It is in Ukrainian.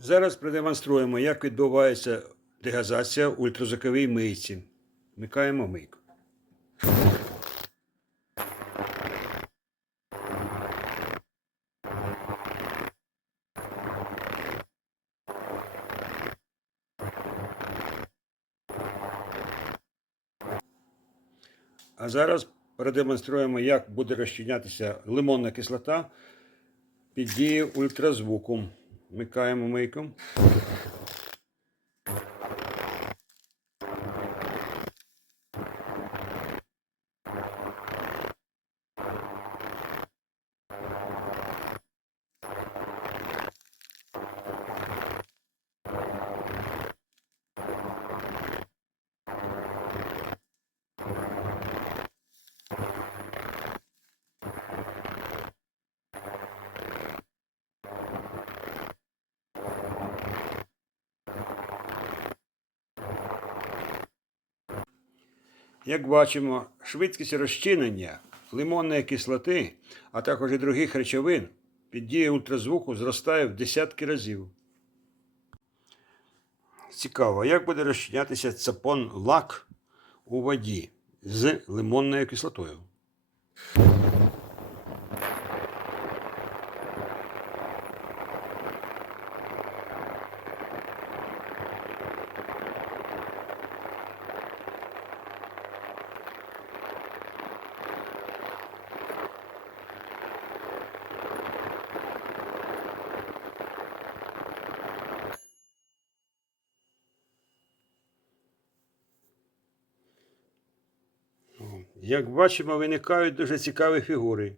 Зараз продемонструємо, як відбувається дегазація в ультразвуковій мийці. Вмикаємо мийку. А зараз продемонструємо, як буде розчинятися лимонна кислота під дією ультразвуку. Вмикаємо мийку. Як бачимо, швидкість розчинення лимонної кислоти, а також і других речовин під дією ультразвуку зростає в десятки разів. Цікаво, як буде розчинятися цапон лак у воді з лимонною кислотою. Як бачимо, виникають дуже цікаві фігури.